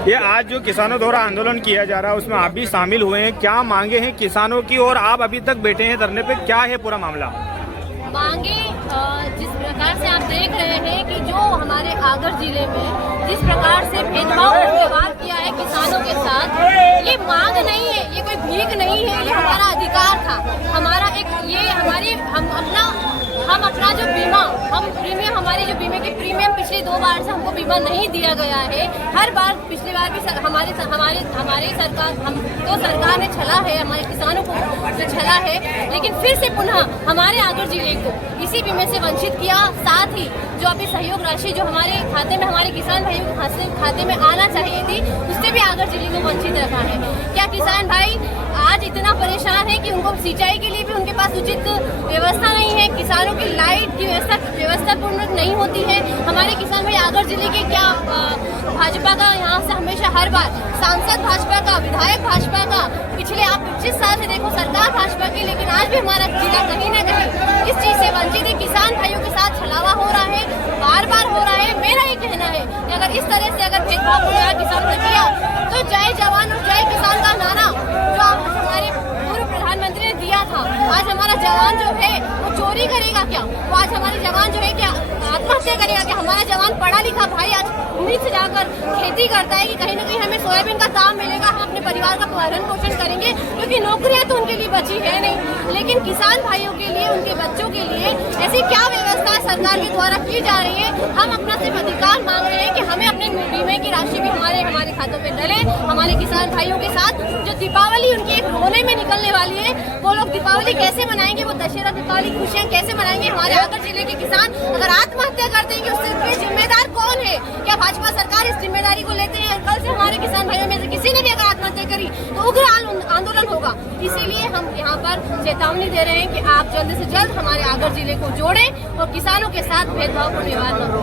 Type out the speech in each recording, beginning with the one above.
ये आज जो किसानों द्वारा आंदोलन किया जा रहा है उसमें आप भी शामिल हुए हैं, क्या मांगे हैं किसानों की और आप अभी तक बैठे हैं धरने पे, क्या है पूरा मामला? मांगे जिस प्रकार से आप देख रहे हैं कि जो हमारे आगर जिले में जिस प्रकार से भेदभाव व्यवहार किया है किसानों के साथ, ये मांग नहीं है, ये कोई भीख नहीं है, ये हमारा अधिकार था। हमारा एक ये हमारी हम अपना जो बीमा हम प्रीमियम हमारी जो बीमे की प्रीमियम पिछली 2 बार से हमको बीमा नहीं दिया गया है। हर बार पिछली बार भी हमारी सरकार हमको सरकार ने छला है, हमारे किसानों को जो छला है, लेकिन फिर से पुनः हमारे आगर जिले को इसी बीमे से वंचित किया। साथ ही जो अभी सहयोग राशि जो हमारे खाते में हमारे किसान भाइयों के खाते में आना चाहिए थी, उससे भी आगर जिले को वंचित रखा है। क्या किसान भाई आज इतना परेशान है कि उनको सिंचाई के लिए भी उनके पास उचित व्यवस्था नहीं है, किसानों की लाइट की व्यवस्था पूर्ण नहीं होती है। हमारे किसान भाई आगर जिले के क्या भाजपा का यहाँ से हमेशा हर बार सांसद भाजपा का, विधायक भाजपा का, पिछले आप 25 साल से देखो सरकार भाजपा की, लेकिन आज भी हमारा जिला कहीं न कहीं इस चीज से वंचित है। किसान भाइयों के साथ छलावा हो रहा है, बार बार हो रहा है। मेरा ये कहना है कि अगर इस तरह से अगर भेदभाव किसानों ने किया तो जय जवान और जय किसान का नारा जो हमारे पूर्व प्रधानमंत्री ने दिया था, आज हमारा जवान जो है वो चोरी करेगा क्या? वो आज हमारे जवान जो है क्या आत्महत्या करेगा क्या? हमारा जवान पढ़ा लिखा भाई आज उम्मीद से जाकर खेती करता है कि कहीं न कहीं हमें सोयाबीन का दाम मिलेगा, हम अपने परिवार का भरण पोषण करेंगे, क्योंकि नौकरियां तो उनके लिए बची है नहीं। लेकिन किसान भाइयों के लिए, उनके बच्चों के लिए ऐसी क्या व्यवस्था सरकार के द्वारा की जा रही है? हम अपना सिर्फ अधिकार मांग रहे हैं कि हमें अपने बीमे की राशि भी हमारे खातों पे डले। हमारे किसान भाइयों के साथ जो दीपावली उनकी एक रोने में निकलने वाली है, वो लोग दीपावली कैसे मनाएंगे, वो दशहरा दीपावली खुशियाँ कैसे मनाएंगे? हमारे आगर जिले के किसान अगर आत्महत्या कर देंगे उसके जिम्मेदार कौन है? क्या भाजपा सरकार इस जिम्मेदारी को लेते हैं? कल से हमारे किसान भाइयों में से किसी ने भी अगर आत्महत्या करी तो उग्र आंदोलन होगा। इसीलिए हम यहाँ पर चेतावनी दे रहे हैं कि आप जल्द से जल्द हमारे आगर जिले को जोड़ें और किसानों के साथ भेदभाव को निवारण हो।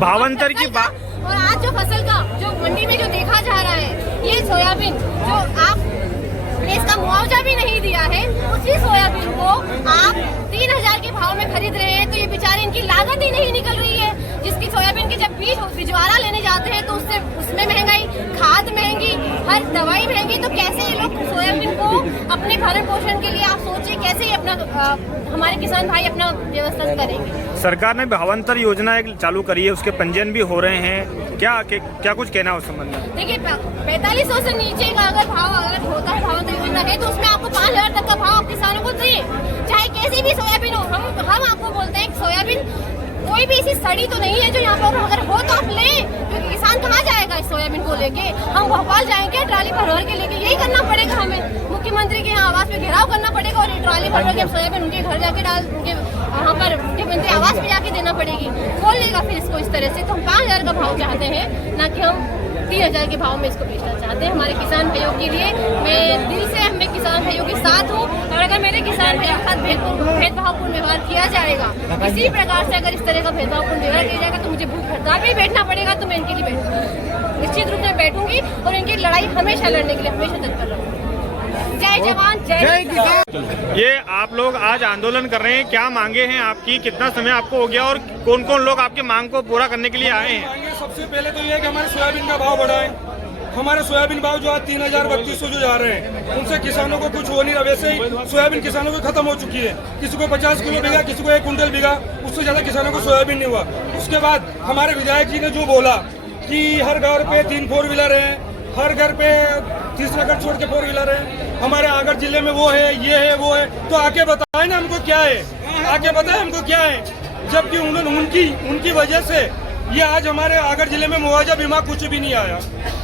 भावांतर की बात और आज जो फसल का जो मंडी में जो देखा जा रहा है, ये सोयाबीन जो आपने इसका मुआवजा भी नहीं दिया है, उसी सोयाबीन को आप 3000 के भाव में खरीद रहे हैं, तो ये बेचारे इनकी लागत ही नहीं निकल रही है। जिसकी सोयाबीन के जब बिजवारा लेने जाते हैं तो उसमें महंगाई, खाद महंगी, हर दवाई महंगी, तो कैसे ये लोग सोयाबीन को अपने भरण पोषण के लिए आप सोचिए कैसे अपना हमारे किसान भाई अपना व्यवस्था करेंगे। सरकार ने भावांतर योजना एक चालू करी है, उसके पंजीयन भी हो रहे हैं, क्या कुछ कहना है उस संबंध में? देखिए 4500 से नीचे का अगर होता है भावांतर योजना है, तो उसमें आपको 5000 तक का भाव किसानों को दिए, चाहे कैसी भी सोयाबीन हो। हम आपको बोलते हैं सोयाबीन कोई भी ऐसी सड़ी तो नहीं है जो यहाँ पर अगर हो तो आप लें, क्योंकि किसान कहाँ जाएगा इस सोयाबीन को लेके? हम भोपाल जाएंगे ट्राली भर के लेके, यही करना पड़ेगा हमें। मुख्यमंत्री के यहाँ आवास पे घेराव करना पड़ेगा और ये ट्राली भर के सोयाबीन उनके घर जाके उनके वहाँ पर मुख्यमंत्री आवास पे जाके देना पड़ेगी। कौन लेगा फिर इसको इस तरह से? तो हम 5000 का भाव चाहते हैं, ना कि हम 3000 के भाव में इसको बेचना चाहते हैं। हमारे किसान भाइयों के लिए मैं दिल से मैं किसान भाइयों के साथ हूँ, और अगर मेरे किसान भाइयों के साथ भेदभावपूर्ण व्यवहार किया जाएगा, इसी प्रकार से अगर इस तरह का भेदभावपूर्ण व्यवहार किया जाएगा तो मुझे भूख हड़ताल पे बैठना पड़ेगा। तो मैं इनके लिए निश्चित रूप से बैठूंगी और इनकी लड़ाई हमेशा लड़ने के लिए हमेशा तत्पर रहूंगी। जय जवान जय किसान। ये आप लोग आज आंदोलन कर रहे हैं, क्या मांगे हैं आपकी, कितना समय आपको हो गया और कौन कौन लोग आपके मांग को पूरा करने के लिए आए हैं? सबसे पहले तो ये है कि हमारे सोयाबीन का भाव बढ़ा है। हमारे सोयाबीन भाव जो आज 3032 जो जा रहे हैं, उनसे किसानों को कुछ हो नहीं रहा। वैसे ही सोयाबीन किसानों को खत्म हो चुकी है, किसी को 50 किलो बिका, किसी को 1 कुंटल बिका, उससे ज्यादा किसानों को सोयाबीन नहीं हुआ। उसके बाद हमारे विधायक जी ने जो बोला कि हर घर पे 3 4 व्हीलर है, हर घर पे 30 एकड़ छोड़ के 4 व्हीलर है, हमारे आगर जिले में वो है, ये है, वो है, तो आके बताए ना हमको क्या है, आके बताए हमको क्या है। जबकि उनकी वजह से ये आज हमारे आगर जिले में मुआवजा बीमा कुछ भी नहीं आया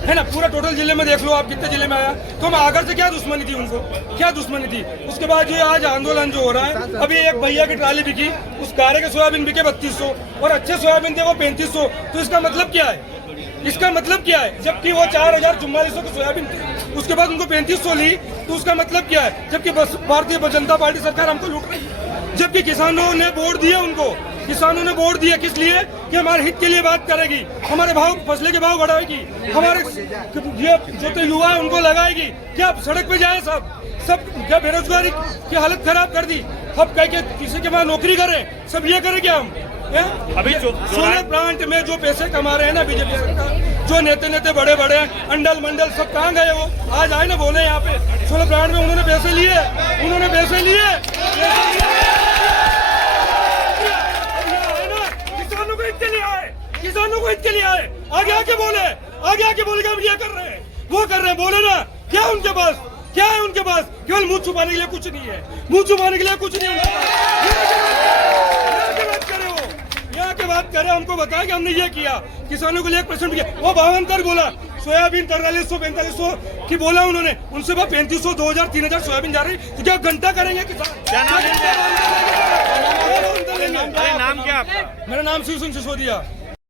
है ना। पूरा टोटल जिले में देख लो आप कितने जिले में आया, तो हम आगर से क्या दुश्मनी थी उनको, क्या दुश्मनी थी। उसके बाद जो आज आंदोलन जो हो रहा है, अभी एक भैया की ट्राली बिकी, उस कारे के सोयाबीन बिके 3200 और अच्छे सोयाबीन थे वो 3500, तो इसका मतलब क्या है? इसका मतलब क्या है? जबकि वो 4044 की सोयाबीन थी, उसके बाद उनको 3500 ली, तो उसका मतलब क्या है? जबकि भारतीय जनता पार्टी सरकार हमको लूट रही है, जबकि किसानों ने वोट दिया उनको, किसानों ने वोट दिया किस लिए? कि हमारे हित के लिए बात करेगी, हमारे भाव फसले के भाव बढ़ाएगी, हमारे जो तो युवा है उनको लगाएगी। क्या सड़क पे जाए सब क्या बेरोजगारी की हालत खराब कर दी? अब कह के किसी के पास नौकरी करें, सब ये करें क्या हम? अभी सोलर प्लांट में जो पैसे कमा रहे हैं ना बीजेपी सरकार, जो नेते बड़े बड़े अंडल मंडल सब कहाँ गए? वो आज आए ना बोले यहाँ पे सोलर प्लांट में उन्होंने पैसे लिए। किसानों को इसके लिए आए, आगे आके बोले कि हम ये कर रहे हैं, वो कर रहे हैं। बोले ना, क्या है उनके पास? केवल मुंह छुपाने के लिए कुछ नहीं है, यहाँ के बात करे, हमको बताया कि हमने ये किया, किसानों के लिए 1% किया। वो 52 तक बोला, सोयाबीन 4300-4500 की बोला उन्होंने, उनसे 3500, 2000, 3000 सोयाबीन जा रही, तो क्या घंटा करेंगे किसान? नाम क्या आपका? मेरा नाम शिव सिंह सिसोदिया।